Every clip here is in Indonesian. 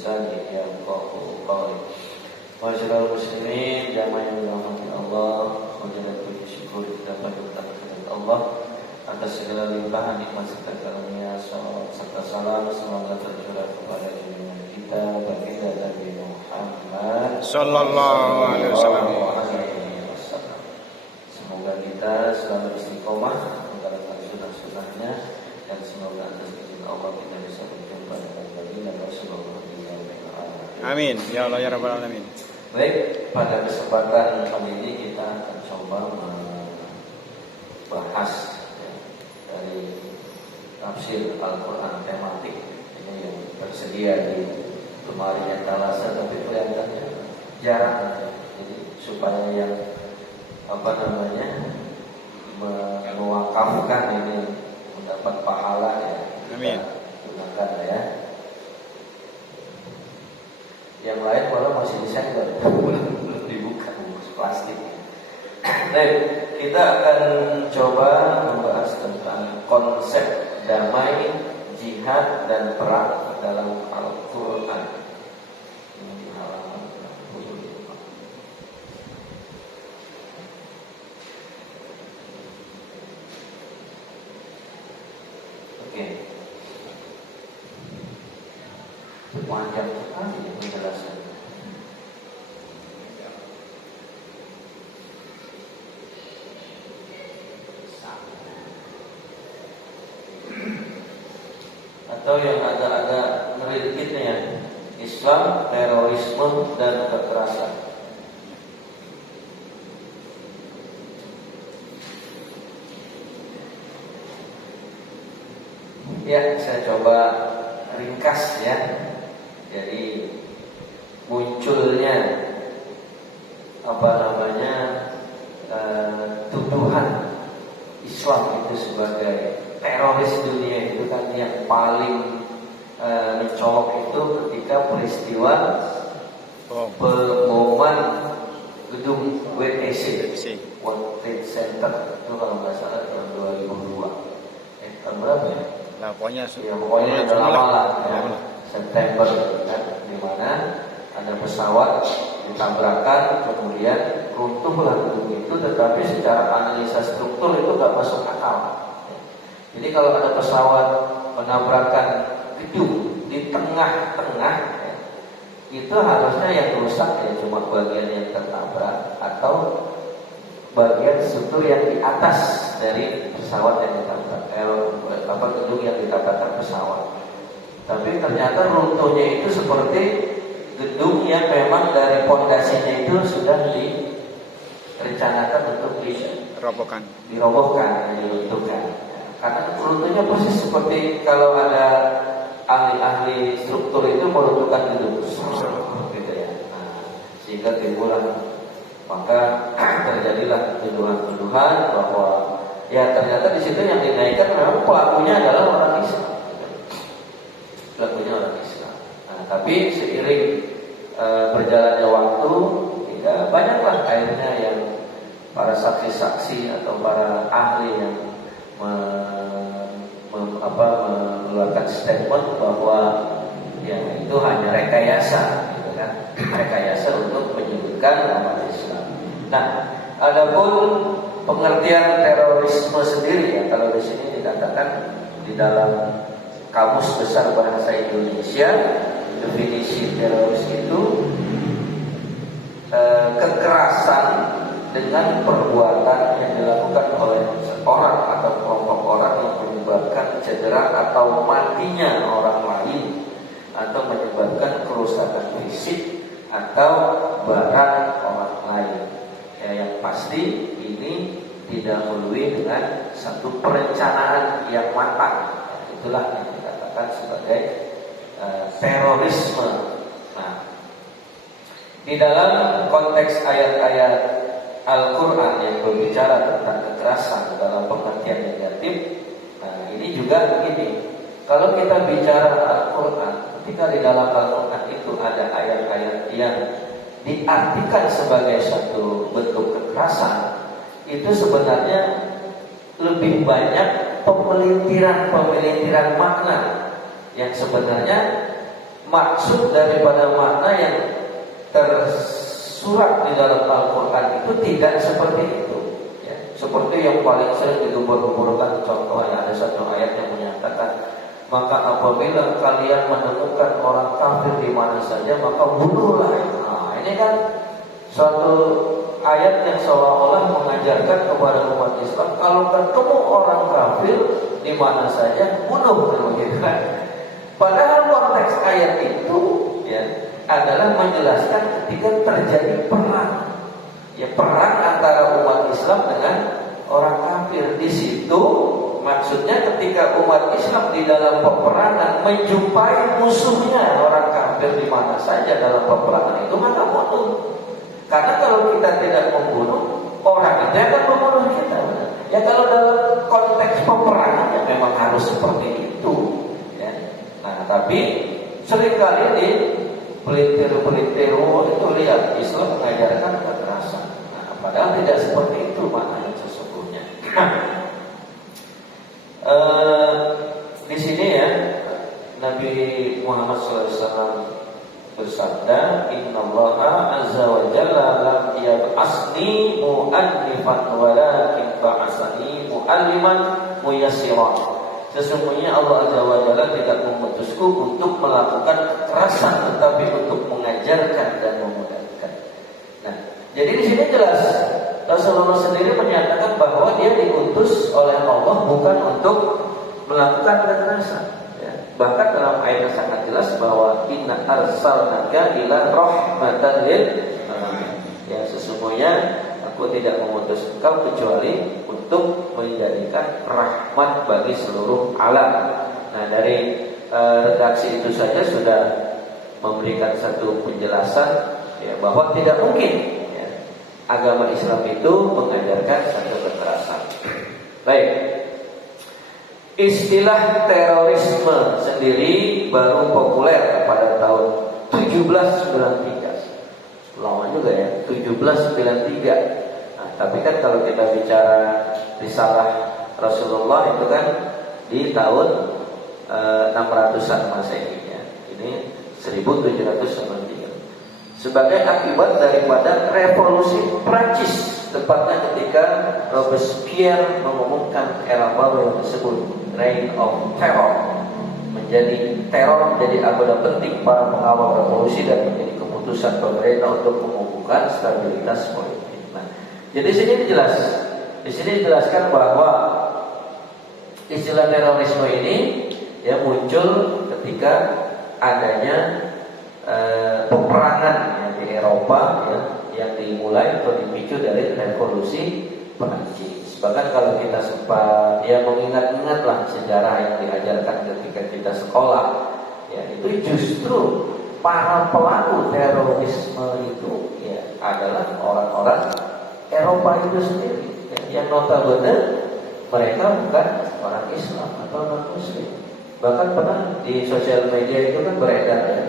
بلسانه يفقهوا قولي. Masyaallah muslimin jamaah yang dirahmati Allah, hadirin puji syukur kita panjatkan kepada Allah atas segala limpahan nikmat serta karunia, serta salam semoga tercurah kepada junjungan kita baginda Nabi Muhammad sallallahu alaihi wasallam. Semoga kita selalu istiqomah menjalankan sunnah-sunnahnya dan semoga atas izin Allah kita bisa berjumpa dengan baginda Rasulullah. Amin ya Allah ya rabbal alamin. Baik, pada kesempatan kali ini kita akan coba membahas dari tafsir Al-Quran tematik ini yang tersedia di lemari etalase, tapi kelihatannya jarang. Jadi supaya yang mewakafkan ini mendapat pahala ya. Amin. Gunakan ya. Yang lain malah masih disegel, belum dibuka bungkus plastik. Baik, kita akan coba membahas tentang konsep damai, jihad dan perang dalam Al-Quran. Ini di halaman 65. Oke. Panjang sekali penjelasannya. Atau yang agak-agak ngeritiknya ya, Islam, terorisme dan kekerasan. Ya, saya coba ringkas ya. Jadi munculnya tuduhan Islam itu sebagai teroris dunia itu kan yang paling mencolok itu ketika peristiwa pemboman gedung WTC World Trade Center itu kalau nggak salah tahun 2002. Tahun berapa ya? Nah, pokoknya udah lama lah ya. September kan, di mana ada pesawat ditabrakkan kemudian runtuhlah gedung itu, tetapi secara analisa struktur itu nggak masuk akal. Jadi kalau ada pesawat menabrakkan gedung di tengah-tengah ya, itu harusnya yang rusak ya cuma bagian yang tertabrak atau bagian struktur yang di atas dari pesawat yang ditabrak, gedung yang ditabrakkan pesawat. Tapi ternyata runtuhnya itu seperti gedung yang memang dari pondasinya itu sudah direncanakan untuk dirobohkan, diruntuhkan. Karena runtuhnya persis seperti kalau ada ahli-ahli struktur itu meruntuhkan gedung, gitu ya. Nah, sehingga timbullah maka terjadilah tuduhan-tuduhan bahwa ya ternyata di situ yang dinaikkan memang pelakunya adalah orang Islam. Pelakunya orang Islam. Nah, tapi seiring berjalannya waktu, ya banyaklah akhirnya yang para saksi-saksi atau para ahli yang mengeluarkan statement bahwa ya itu hanya rekayasa, gitu kan? Rekayasa untuk menyebutkan nama Islam. Nah, adapun pengertian terorisme sendiri ya, kalau di sini dikatakan di dalam Kamus Besar Bahasa Indonesia, definisi teroris itu kekerasan dengan perbuatan yang dilakukan oleh seorang atau kelompok orang yang menyebabkan cedera atau matinya orang lain atau menyebabkan kerusakan fisik atau barang orang lain. Ya, yang pasti ini didahului dengan satu perencanaan yang matang. Itulah yang dikatakan sebagai terorisme. Nah, di dalam konteks ayat-ayat Al-Quran yang berbicara tentang kekerasan dalam pengertian negatif, nah ini juga begini. Kalau kita bicara Al-Quran, ketika di dalam Al-Quran itu ada ayat-ayat yang diartikan sebagai satu bentuk kekerasan, itu sebenarnya lebih banyak pemelintiran makna yang sebenarnya maksud daripada makna yang tersurat di dalam Al-Quran itu tidak seperti itu ya. Seperti yang paling sering digubur-guburkan, contohnya ada satu ayat yang menyatakan, maka apabila kalian menemukan orang kafir di mana saja maka bunuhlah. Nah, ini kan suatu ayat yang seolah-olah mengajarkan kepada umat Islam kalau ketemu orang kafir di mana saja bunuh, begitu kan? Padahal konteks ayat itu ya adalah menjelaskan ketika terjadi perang, ya perang antara umat Islam dengan orang kafir. Di situ maksudnya ketika umat Islam di dalam peperangan menjumpai musuhnya orang kafir di mana saja dalam peperangan itu maka bunuh. Karena kalau kita tidak membunuh, orang itu akan membunuh kita. Ya kalau dalam konteks peperangan ya memang harus seperti itu. Ya. Nah tapi seringkali di pelintir-pelintir itu lihat Islam mengajarkan kekerasan. Nah, padahal tidak seperti itu maknanya sesungguhnya. Di sini ya Nabi Muhammad SAW bersabda, Innallaha azza wa jalla lam yab'asni mu'allifan walakin ba'asani mu'alliman muyassiran. Sesungguhnya Allah azza wa jalla tidak mengutusku untuk melakukan kekerasan, tetapi untuk mengajarkan dan memudahkan. Nah, jadi di sini jelas Rasulullah sendiri menyatakan bahwa dia diutus oleh Allah bukan untuk melakukan kekerasan. Bahkan dalam ayat yang sangat jelas bahwa inna arsalnaka ila rahmatan lil alamin. Ya sesungguhnya aku tidak mengutus engkau kecuali untuk menjadikan rahmat bagi seluruh alam. Nah dari redaksi itu saja sudah memberikan satu penjelasan ya, bahwa tidak mungkin ya, agama Islam itu mengajarkan satu kekerasan. Baik. Istilah terorisme sendiri baru populer pada tahun 1793. Lama juga ya, 1793. Nah, tapi kan kalau kita bicara risalah Rasulullah itu kan di tahun 600-an Masehi ya. Ini 1793. Sebagai akibat daripada revolusi Prancis, tepatnya ketika Robespierre mengumumkan era baru yang disebut Reign of Terror, menjadi teror menjadi agenda penting para pengawal revolusi dan menjadi keputusan pemerintah untuk mengukuhkan stabilitas politik. Nah, jadi di sini dijelaskan bahwa istilah terorisme ini ya muncul ketika adanya peperangan ya, di Eropa ya, yang dimulai atau dipicu dari revolusi Prancis. Bahkan kalau kita sempat ya mengingat-ingatlah sejarah yang diajarkan ketika kita sekolah, ya itu justru para pelaku terorisme itu ya adalah orang-orang Eropa itu sendiri, ya, yang notabene mereka bukan orang Islam atau non Muslim. Bahkan pernah di sosial media itu kan beredar ya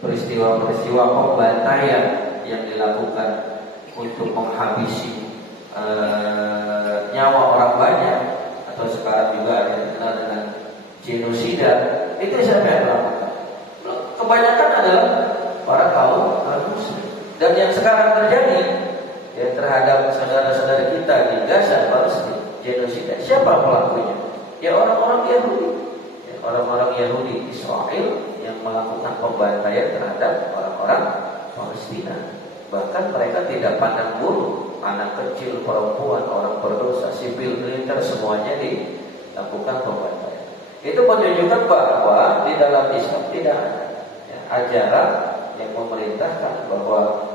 peristiwa-peristiwa pembantaian yang dilakukan untuk menghabisi nyawa orang banyak, atau sekarang juga ada yang dikenal dengan genosida. Itu siapa yang melakukan? Kebanyakan adalah para kaum non-Muslim. Dan yang sekarang terjadi ya terhadap saudara-saudara kita di Gaza, Palestina, genosida. Siapa pelakunya? Ya orang-orang Yahudi, ya, orang-orang Yahudi Israel yang melakukan pembantaian terhadap orang-orang Palestina. Bahkan mereka tidak pandang bulu, anak kecil, perempuan, orang berdosa, sipil, militer, semuanya dilakukan pembantaian. Itu menunjukkan bahwa di dalam Islam tidak ada ya, ajaran yang memerintahkan bahwa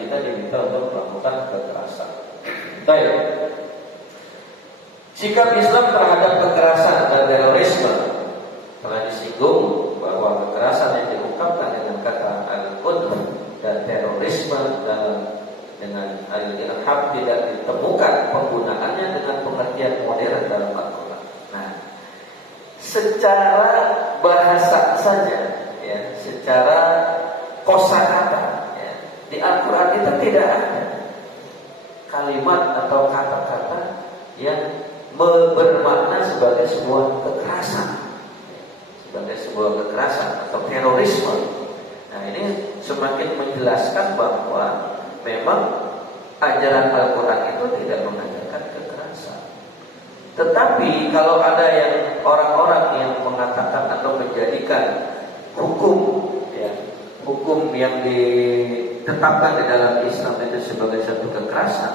kita diminta untuk melakukan kekerasan. Baik. Sikap Islam terhadap kekerasan dan terorisme telah disinggung bahwa kekerasan yang diungkapkan dengan kata al-qudr dan terorisme dengan al-irhab tidak ditemukan penggunaannya dengan pengertian modern dalam Al-Quran. Nah, secara bahasa saja, ya, secara kosakata, ya, di Al-Quran itu tidak ada kalimat atau kata-kata yang bermakna sebagai sebuah kekerasan, sebagai sebuah kekerasan atau terorisme. terorisme. Nah, ini semakin menjelaskan bahwa memang ajaran Al-Quran itu tidak mengajarkan kekerasan. Tetapi kalau ada yang orang-orang yang mengatakan atau menjadikan hukum, ya, hukum yang ditetapkan di dalam Islam itu sebagai satu kekerasan,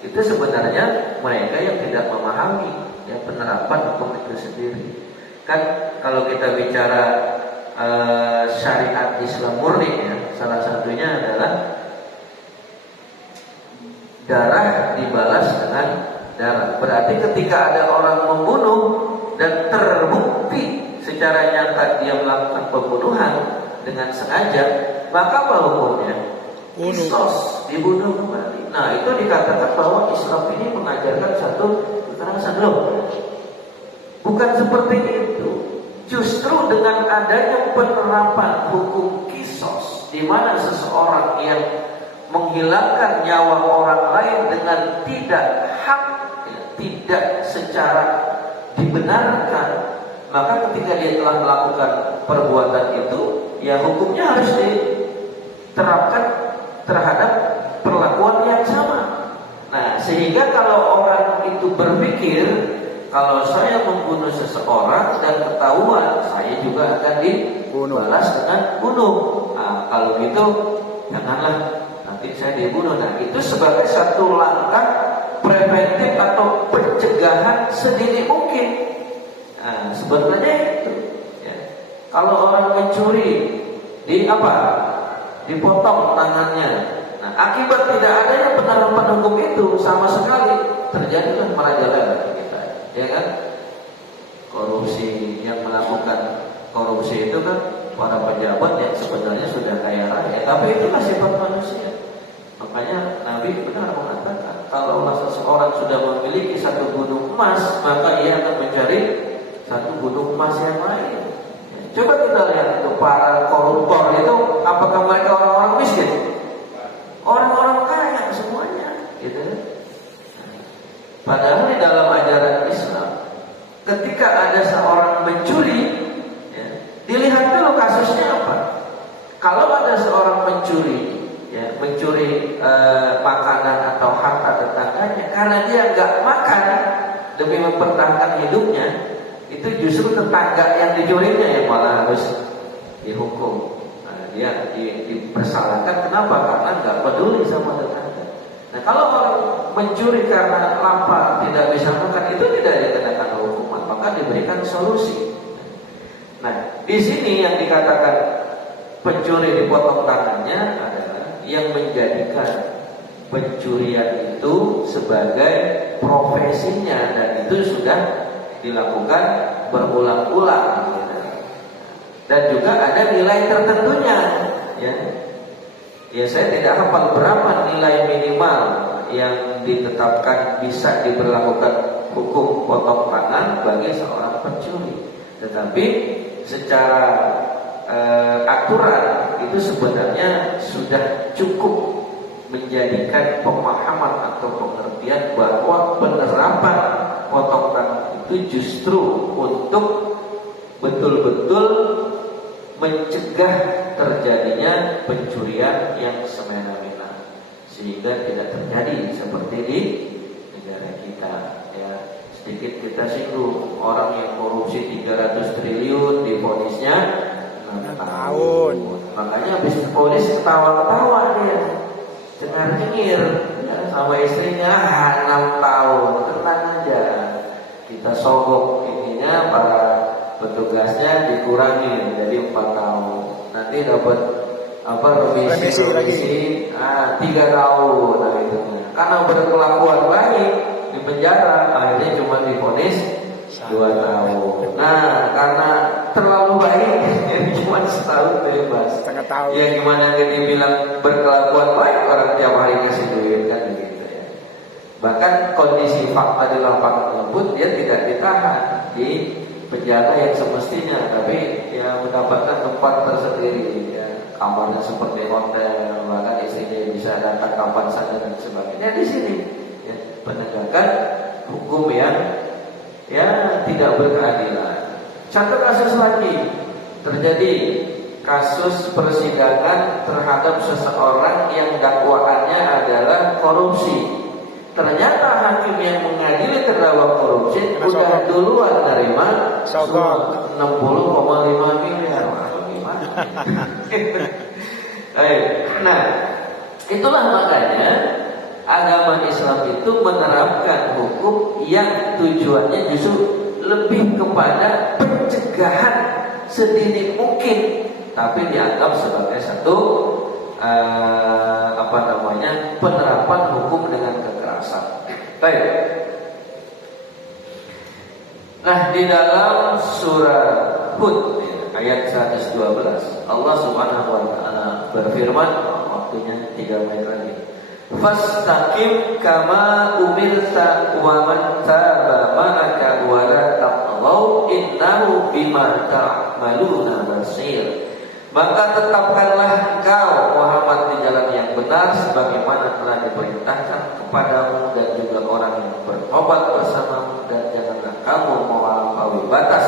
itu sebenarnya mereka yang tidak memahami ya penerapan hukum itu sendiri. Kan kalau kita bicara syariat Islam murni, ya, salah satunya adalah darah dibalas dengan darah. Berarti ketika ada orang membunuh dan terbukti secara nyata dia melakukan pembunuhan dengan sengaja, maka apa hukumnya? Kisos, dibunuh kembali. Nah, itu dikatakan bahwa Islam ini mengajarkan satu kekerasan. Loh, bukan seperti itu. Justru dengan adanya penerapan hukum kisos, di mana seseorang yang menghilangkan nyawa orang lain dengan tidak hak, tidak secara dibenarkan, maka ketika dia telah melakukan perbuatan itu, ya hukumnya harus diterapkan terhadap perlakuan yang sama. Nah, sehingga kalau orang itu berpikir, kalau saya membunuh seseorang dan ketahuan, saya juga akan dibalas dengan bunuh. Nah, kalau gitu janganlah, nanti saya dibunuh. Nah, itu sebagai satu langkah preventif atau pencegahan sedini mungkin. Nah, sebenarnya itu, ya. Kalau orang mencuri, dipotong tangannya. Nah, akibat tidak adanya penerapan hukum itu sama sekali terjadilah merajalela kita, ya kan? Korupsi, yang melakukan korupsi itu kan para pejabat yang sebenarnya sudah kaya raya, tapi itulah sifat manusia. Makanya Nabi benar mengatakan, kalau seseorang sudah memiliki satu gunung emas, maka ia akan mencari satu gunung emas yang lain. Coba kita lihat itu para koruptor itu, apakah mereka orang-orang miskin? Orang-orang kaya semuanya, gitu. Padahal di dalam ajaran Islam, ketika ada seorang mencuri, ya, dilihat dulu kasusnya apa. Kalau ada seorang mencuri, ya, mencuri makanan atau harta tetangganya, karena dia nggak makan demi mempertahankan hidupnya, itu justru tetangga yang dicurinya yang malah harus dihukum. Nah, dia dipersalahkan. Kenapa? Karena nggak peduli sama tetangga. Nah, kalau orang mencuri karena lapar, tidak bisa makan, itu tidak dikenakan hukuman, maka diberikan solusi. Nah, di sini yang dikatakan pencuri dipotong tangannya adalah yang menjadikan pencurian itu sebagai profesinya, dan itu sudah dilakukan berulang-ulang, dan juga ada nilai tertentunya, ya. Ya, saya tidak hafal berapa nilai minimal yang ditetapkan bisa diberlakukan hukum potong tangan bagi seorang pencuri. Tetapi secara aturan itu sebenarnya sudah cukup menjadikan pemahaman atau pengertian bahwa penerapan potong tangan itu justru untuk betul-betul mencegah terjadinya pencurian yang semena-mena, sehingga tidak terjadi seperti di negara kita, ya. Sedikit kita singgung, orang yang korupsi 300 triliun divonisnya 6 tahun. Makanya habis polis ketawa-ketawa dia, cengar-cengir, ya, sama istrinya 6 tahun. Tenang aja, kita sogok ininya, para petugasnya dikurangi jadi 4 tahun. Nanti dapat remisi 3 tahun. Nah, itu. Karena berkelakuan baik di penjara, akhirnya cuma divonis 2 tahun. Nah, karena terlalu baik jadi cuma setahun bebas. Setengah tahun. Ya gimana dia bilang berkelakuan baik, orang tiap hari kasih duit, kan begitu, ya. Bahkan kondisi fakta di lapangan tersebut, dia tidak ditahan di penjara yang semestinya, tapi ya mendapatkan tempat tersendiri, ya, kamarnya seperti hotel, bahkan istrinya bisa datang kapan saja dan sebagainya. Di sini, ya, penegakan hukum yang tidak berkeadilan. Satu kasus lagi terjadi kasus persidangan terhadap seseorang yang dakwaannya adalah korupsi. Ternyata hakim yang mengadili terdakwa korupsi udah duluan nerima 60,5 miliar. Nah, itulah makanya agama Islam itu menerapkan hukum yang tujuannya justru lebih kepada pencegahan sedini mungkin, tapi dianggap sebagai satu penerapan hukum dengan kekerasan. Baik. Nah, di dalam surah Hud ayat 112 Allah Subhanahu wa taala berfirman, waktunya 3 menit lagi. Fastaqim kama umirta wa man taba ma'aka wa la taqaw innahu bima ta'maluna basir. Maka tetapkanlah engkau Muhammad di jalan yang benar sebagaimana telah diperintahkan kepadamu dan juga orang yang bertobat bersamamu, dan janganlah kamu melampaui batas,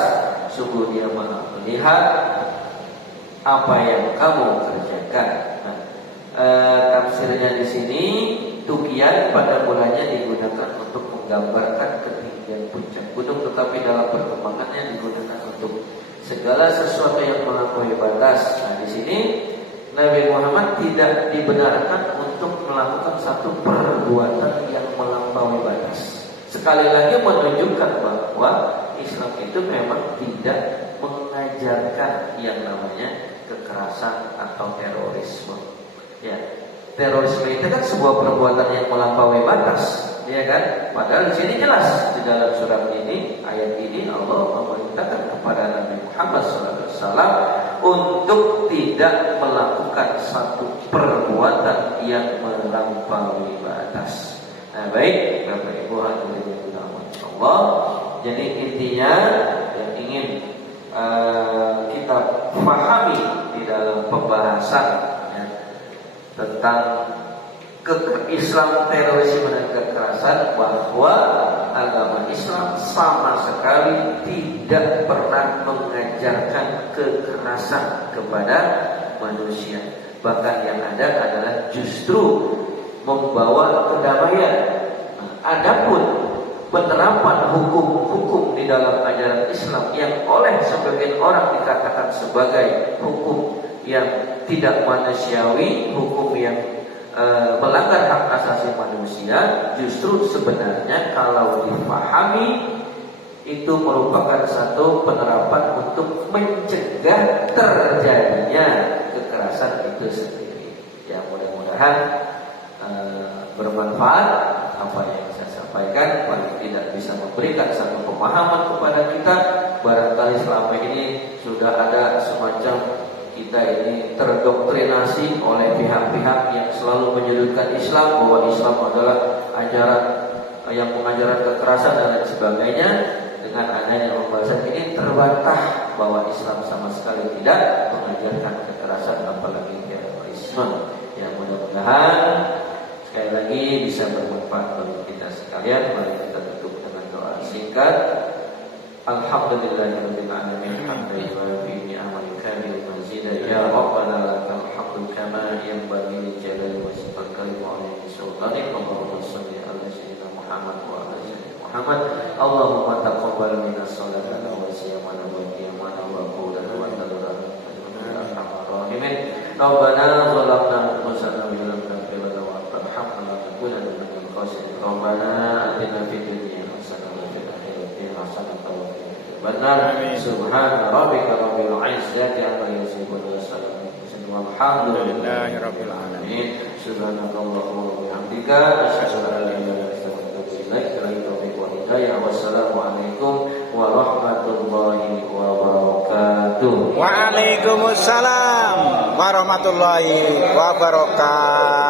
sungguh Dia Maha melihat apa yang kamu kerjakan. Tafsirnya di sini tukian pada mulanya digunakan untuk menggambarkan ketinggian puncak gunung, tetapi dalam perkembangannya digunakan untuk segala sesuatu yang melampaui batas. Nah, di sini Nabi Muhammad tidak dibenarkan untuk melakukan satu perbuatan yang melampaui batas. Sekali lagi menunjukkan bahwa Islam itu memang tidak mengajarkan yang namanya kekerasan atau terorisme. Ya, terorisme itu kan sebuah perbuatan yang melampaui batas, ya kan? Padahal di sini jelas di dalam surat ini, ayat ini Allah memerintahkan kepada Nabi Muhammad SAW untuk tidak melakukan satu perbuatan yang melampaui batas. Nah, baik, Bapak Ibu hadirin Allah. Jadi intinya yang ingin kita pahami di dalam pembahasan tentang Islam, terorisme dan kekerasan, bahwa agama Islam sama sekali tidak pernah mengajarkan kekerasan kepada manusia. Bahkan yang ada adalah justru membawa kedamaian. Adapun penerapan hukum-hukum di dalam ajaran Islam yang oleh sebagian orang dikatakan sebagai hukum yang tidak manusiawi, hukum yang melanggar hak asasi manusia, justru sebenarnya kalau dipahami itu merupakan satu penerapan untuk mencegah terjadinya kekerasan itu sendiri. Ya, mudah-mudahan bermanfaat apa yang saya sampaikan, paling tidak bisa memberikan satu pemahaman kepada kita. Barangkali selama ini sudah ada semacam kita ini terdoktrinasi oleh pihak-pihak yang selalu menyudutkan Islam, bahwa Islam adalah ajaran yang mengajarkan kekerasan dan lain sebagainya. Dengan adanya pembahasan ini terbantah bahwa Islam sama sekali tidak mengajarkan kekerasan, apalagi terorisme. Ya, mudah-mudahan sekali lagi bisa bermanfaat bagi kita sekalian. Mari kita tutup dengan doa singkat. Alhamdulillahirabbil alamin, hamdan wa fi ni'mal kamil mazida ya rabbana lakal hamdu kama yanbaghi li jalali wajhikal karim wa li sultanik. Allahumma shalli ala sayyidina Muhammad wa ala sayyidina Muhammad. Allahumma taqabbal minna sholata wa siyamana wa qiyamana wa qulana wa tadurana arhamar rahimin. Rabbana zalamna anfusana wa lam taghfir lana wa tarhamna lanakunanna minal khasirin. Rabbana atina fid dunya hasanah wa fil akhirati hasanah wa benar. Subhana rabbika rabbil izzati amma yasifun wa salamun walhamdulillahirabbil alamin. Subhanakallahumma wa bihamdika asyhadu an la ilaha illa anta astaghfiruka. Wassalamualaikum warahmatullahi wabarakatuh. Waalaikumsalam warahmatullahi wabarakatuh.